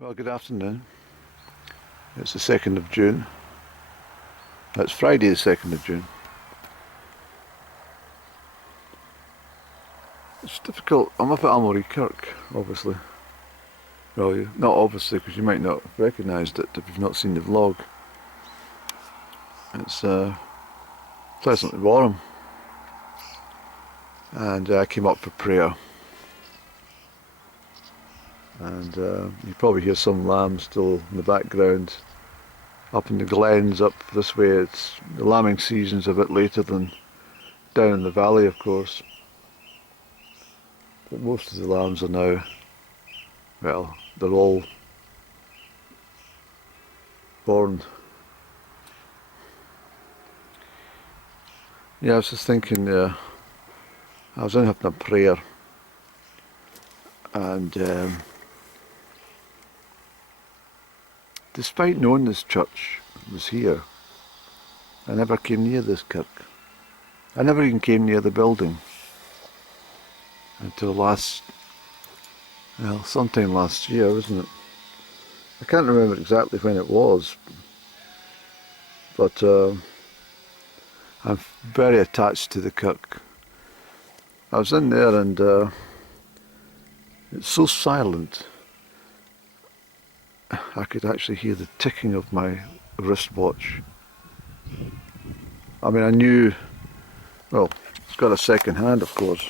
Well, good afternoon. It's the 2nd of June. It's Friday the 2nd of June. It's difficult. I'm up at Amulree Kirk, obviously. Well, not obviously, because you might not have recognised it if you've not seen the vlog. It's pleasantly warm. And I came up for prayer. And you probably hear some lambs still in the background. Up in the glens up this way, the lambing season's a bit later than down in the valley, of course. But most of the lambs are now, well, they're all born. Yeah, I was just thinking, I was in having a prayer, and despite knowing this church was here, I never came near this kirk. I never even came near the building until sometime last year, wasn't it? I can't remember exactly when it was, but I'm very attached to the kirk. I was in there and it's so silent. I could actually hear the ticking of my wristwatch. I mean, I knew, well, it's got a second hand, of course.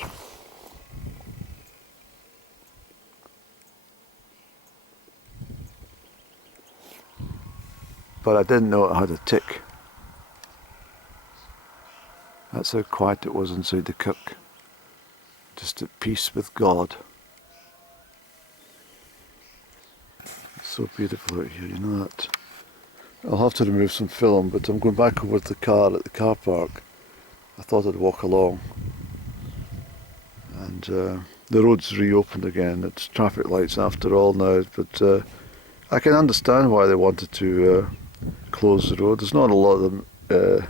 But I didn't know it had a tick. That's how quiet it was inside the kirk. Just at peace with God. It's so beautiful out here, you know that. I'll have to remove some film, but I'm going back over to the car at the car park. I thought I'd walk along. And the road's reopened again. It's traffic lights after all now, but I can understand why they wanted to close the road. There's not a lot of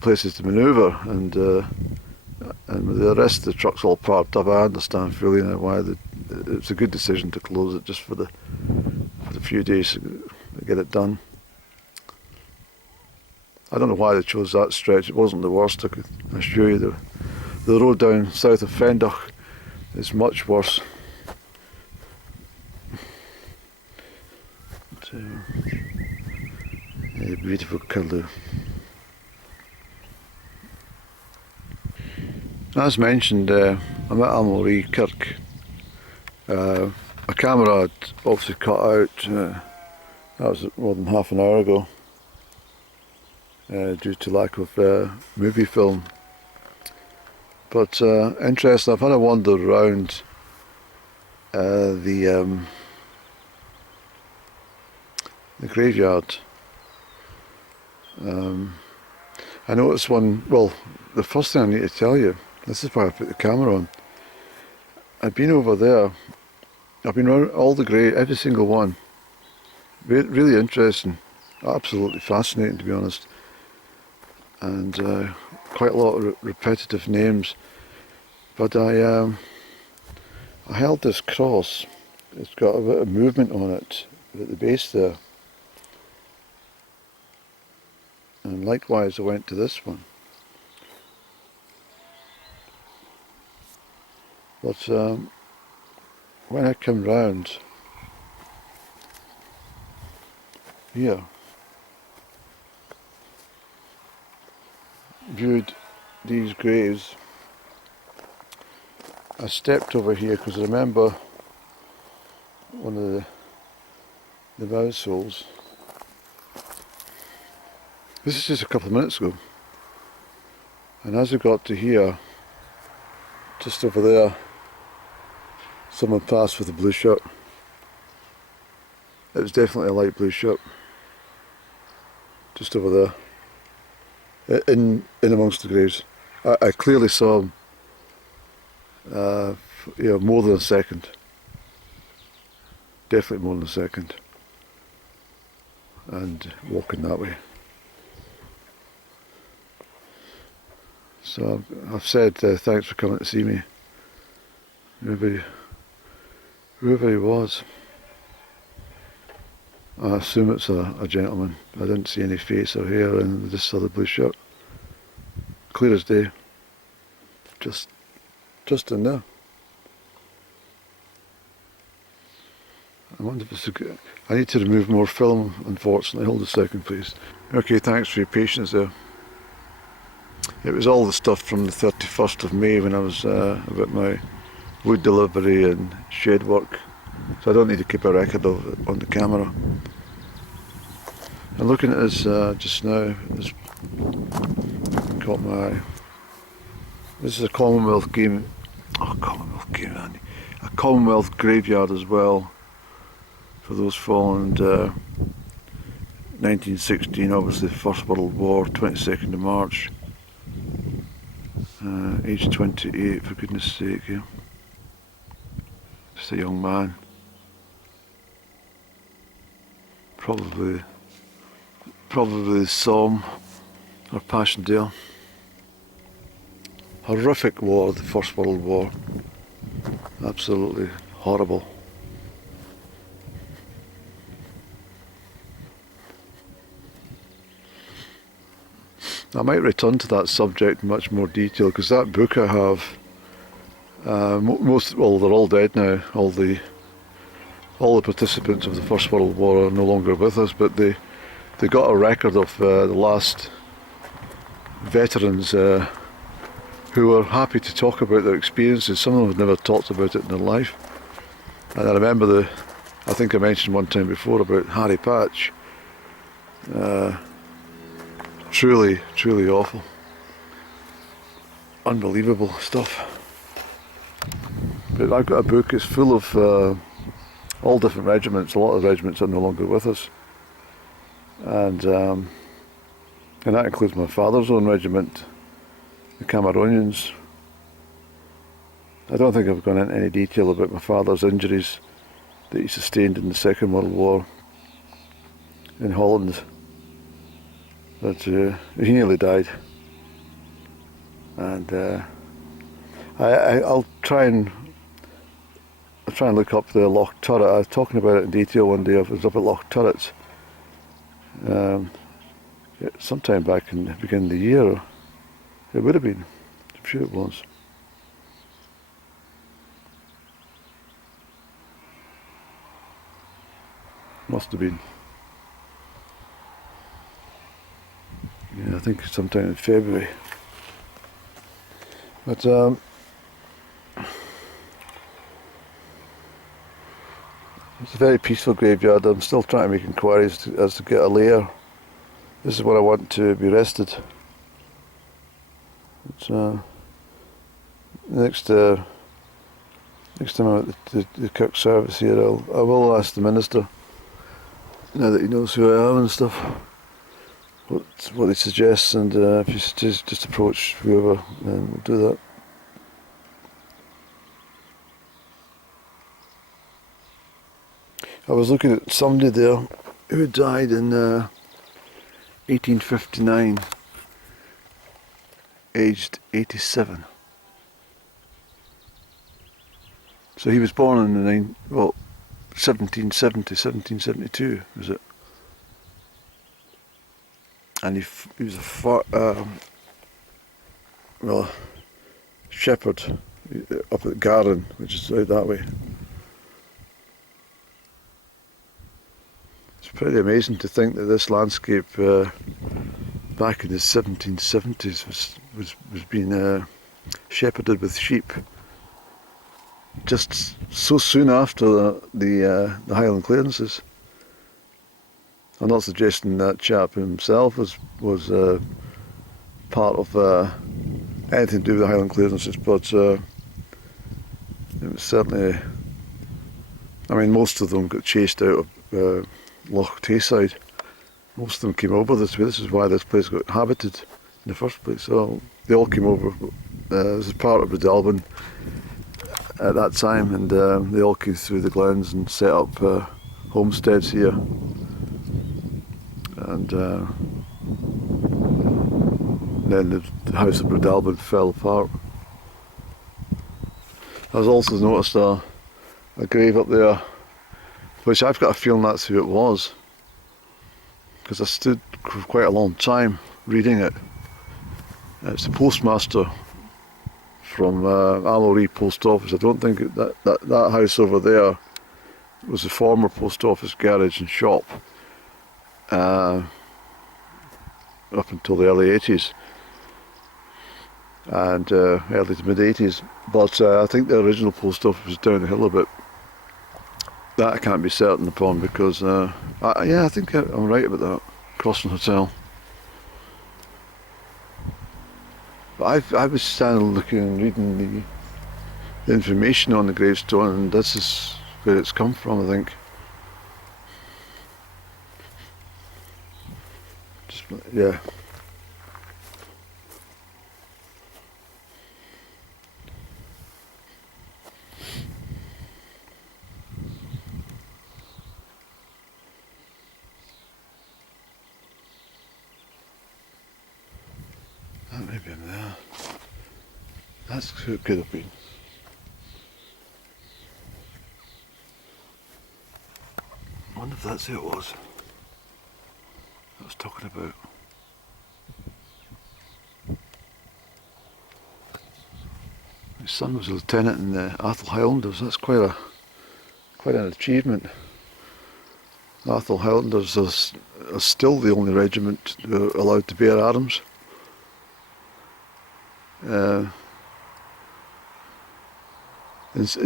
places to manoeuvre, and with the rest of the trucks all parked up, I understand fully now why it's a good decision to close it just for the few days to get it done. I don't know why they chose that stretch. It wasn't the worst. I assure you, the road down south of Fendach is much worse. But, a beautiful curlew. As mentioned, I'm at Amulree Kirk. My camera had obviously cut out. That was more than half an hour ago, due to lack of movie film. But interesting, I've had a wander around the graveyard. I noticed one, well, the first thing I need to tell you, this is why I put the camera on. I've been over there, I've been around all the graves, every single one. Really interesting, absolutely fascinating, to be honest. And quite a lot of repetitive names. But I held this cross. It's got a bit of movement on it at the base there. And likewise I went to this one. But when I come round here, viewed these graves, I stepped over here because I remember one of the mouseholes. This is just a couple of minutes ago, and as I got to here, just over there, someone passed with a blue shirt. It was definitely a light blue shirt. Just over there, in amongst the graves. I clearly saw him. More than a second. Definitely more than a second. And walking that way. So I've said thanks for coming to see me, whoever he was. I assume it's a gentleman. I didn't see any face or hair, and just saw the blue shirt. Clear as day. Just in there. I wonder if it's a good... I need to remove more film, unfortunately. Hold a second, please. Okay, thanks for your patience there. It was all the stuff from the 31st of May when I was about my wood delivery and shed work. So I don't need to keep a record of it on the camera. And looking at this just now, it's caught my eye. This is a Commonwealth game. Oh, Commonwealth game, Andy. A Commonwealth graveyard as well. For those fallen, 1916, obviously First World War, 22nd of March. Age 28, for goodness sake, yeah. Just a young man. Probably Somme or Passchendaele. Horrific war, the First World War. Absolutely horrible. I might return to that subject in much more detail, because that book I have, well, they're all dead now. All the participants of the First World War are no longer with us, but they got a record of the last veterans who were happy to talk about their experiences. Some of them had never talked about it in their life. And I remember I think I mentioned one time before about Harry Patch. Truly awful. Unbelievable stuff. But I've got a book, it's full of all different regiments. A lot of regiments are no longer with us. And that includes my father's own regiment, the Cameronians. I don't think I've gone into any detail about my father's injuries that he sustained in the Second World War in Holland. But he nearly died, and I'll try and look up the Loch Turret. I was talking about it in detail one day. I was up at Loch Turret sometime back in the beginning of the year. It would have been. I'm sure it was. Must have been. Yeah, I think sometime in February. But it's a very peaceful graveyard. I'm still trying to make inquiries as to get a layer. This is where I want to be rested. It's next time I'm at the Kirk service here, I will ask the minister, now that he knows who I am and stuff, what he suggests, and if he just approach whoever, then we'll do that. I was looking at somebody there who died in 1859, aged 87. So he was born in the 1772 was it? And he was a shepherd up at Garden, which is out that way. It's pretty amazing to think that this landscape back in the 1770s was being shepherded with sheep. Just so soon after the Highland clearances. I'm not suggesting that chap himself was part of anything to do with the Highland clearances, but it was certainly. I mean, most of them got chased out of Loch Tayside. Most of them came over this way. This is why this place got inhabited in the first place. So they all came over. This is part of Bredelban at that time, and they all came through the glens and set up homesteads here. And then the house of Bredelban fell apart. I was also noticed a grave up there, which I've got a feeling that's who it was. because I stood for quite a long time reading it. It's the postmaster from Amulree Post Office. I don't think that house over there was the former post office garage and shop up until the early 80s and early to mid 80s, but I think the original post office was down the hill a bit. That I can't be certain upon because yeah, I think I'm right about that. Crossing Hotel. But I was standing looking and reading the information on the gravestone, and this is where it's come from, I think. Just, yeah. That may be in there. That's who it could have been. I wonder if that's who it was I was talking about. His son was a lieutenant in the Atholl Highlanders. That's quite an achievement. The Atholl Highlanders are still the only regiment allowed to bear arms. In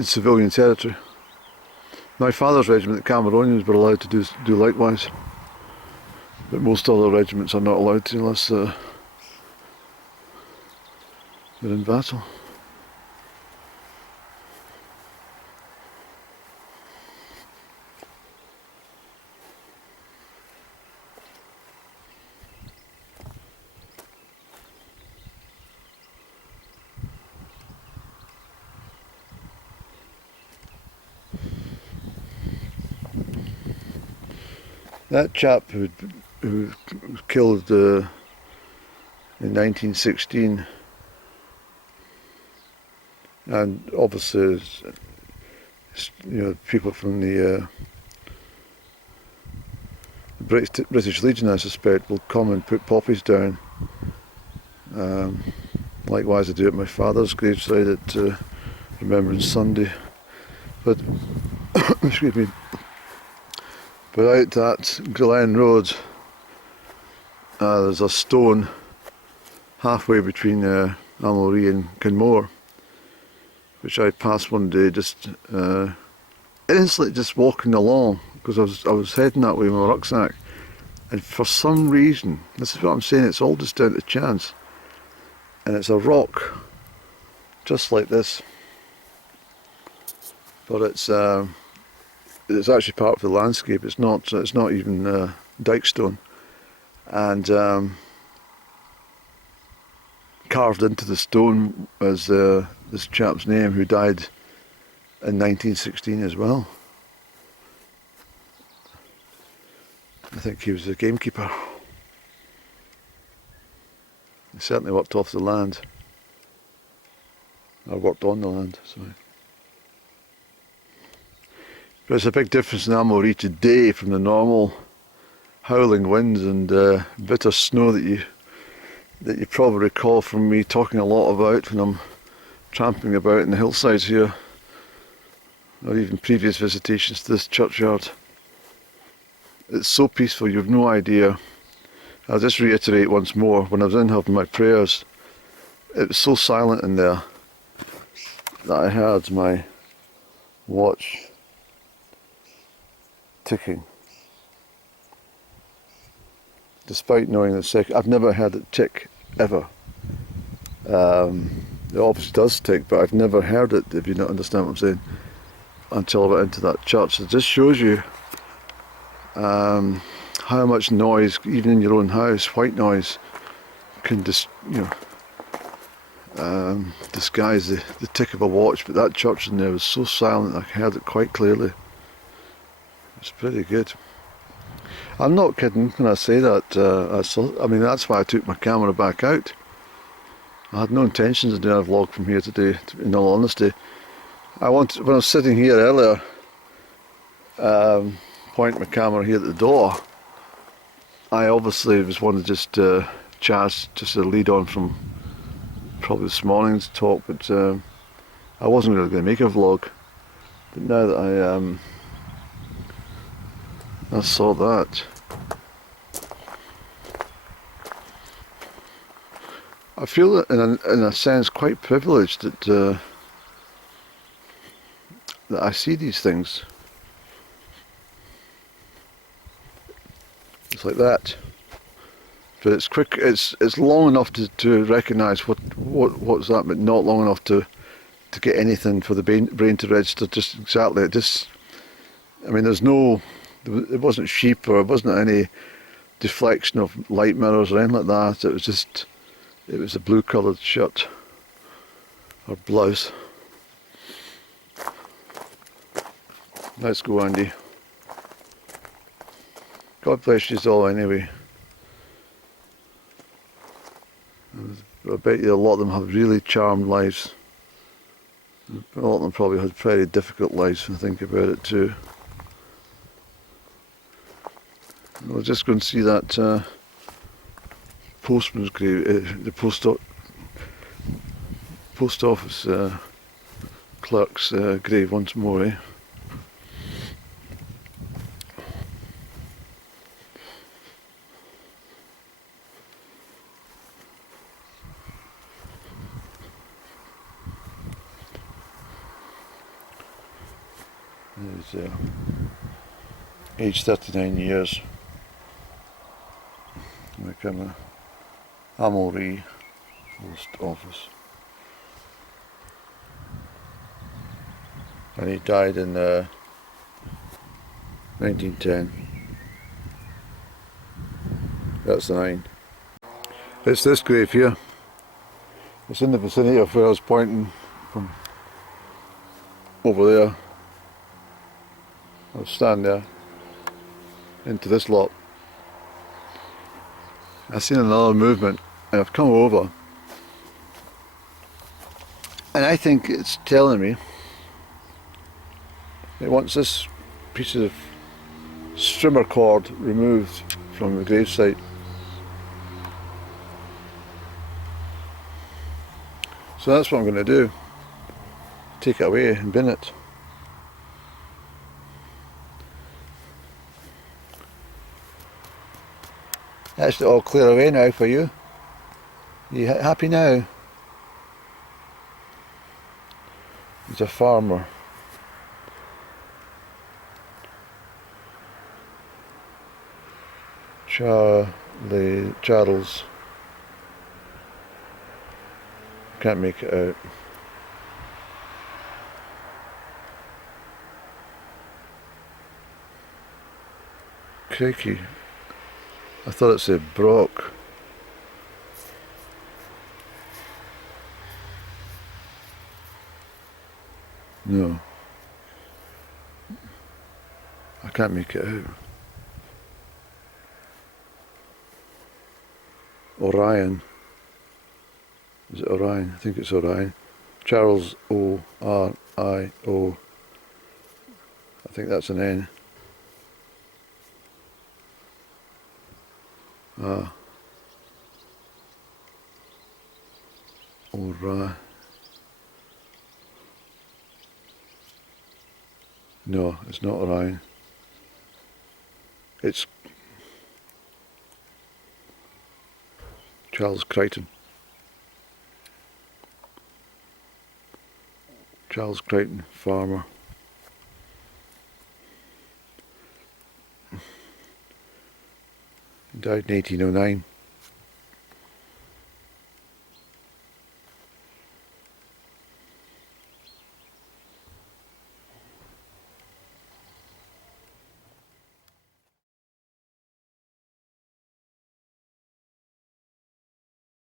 civilian territory. My father's regiment, the Cameronians, were allowed to do likewise, but most other regiments are not allowed to unless they're in battle. That chap who was killed in 1916, and obviously, you know, people from the British Legion, I suspect, will come and put poppies down. Likewise, I do at my father's graveside at Remembrance Sunday. But excuse me. But out at Glen Road, there's a stone halfway between Amulree and Kenmore, which I passed one day just instantly just walking along, because I was heading that way with my rucksack, and for some reason, this is what I'm saying, it's all just down to chance, and it's a rock just like this, but it's actually part of the landscape. It's not even dike stone, and carved into the stone is this chap's name, who died in 1916 as well. I think he was a gamekeeper. He certainly worked off the land. I worked on the land, sorry. But it's a big difference in Amulree today from the normal howling winds and bitter snow that you probably recall from me talking a lot about when I'm tramping about in the hillsides here, or even previous visitations to this churchyard. It's so peaceful, you've no idea. I'll just reiterate once more, when I was in having my prayers, it was so silent in there that I heard my watch ticking. Despite knowing the second, I've never heard it tick ever. It obviously does tick, but I've never heard it, if you don't understand what I'm saying, until I went into that church. It just shows you how much noise, even in your own house, white noise, can disguise the tick of a watch. But that church in there was so silent, I heard it quite clearly. It's pretty good. I'm not kidding when I say that. I mean, that's why I took my camera back out. I had no intentions of doing a vlog from here today, in all honesty. When I was sitting here earlier, pointing my camera here at the door, I obviously was one to just chat, just a lead on from probably this morning's talk, but I wasn't really going to make a vlog. But now that I saw that, I feel in a sense quite privileged that that I see these things. It's like that, but it's quick. It's long enough to recognise what's that, but not long enough to get anything for the brain to register. Just exactly. I mean, it wasn't sheep, or it wasn't any deflection of light mirrors or anything like that. It was a blue coloured shirt or blouse. Let's go, Andy. God bless you all anyway. I bet you a lot of them have really charmed lives. A lot of them probably had very difficult lives, when I think about it too. We'll just go and see that postman's grave, the post office clerk's grave once more, eh? There's age 39 years. Like I'm a Amulree post office. And he died in 1910. That's the 9. It's this grave here. It's in the vicinity of where I was pointing from over there. I'll stand there into this lot. I've seen another movement and I've come over, and I think it's telling me it wants this piece of strimmer cord removed from the gravesite. So that's what I'm going to do. Take it away and bin it. That's all clear away now for you. You happy now? He's a farmer. Charles. Can't make it out. Crikey. I thought it said Brock. No. I can't make it out. Orion. Is it Orion? I think it's Orion. Charles O-R-I-O. I think that's an N. Orion. No, it's not Orion. It's Charles Crichton. Charles Crichton, farmer. He died in 1809.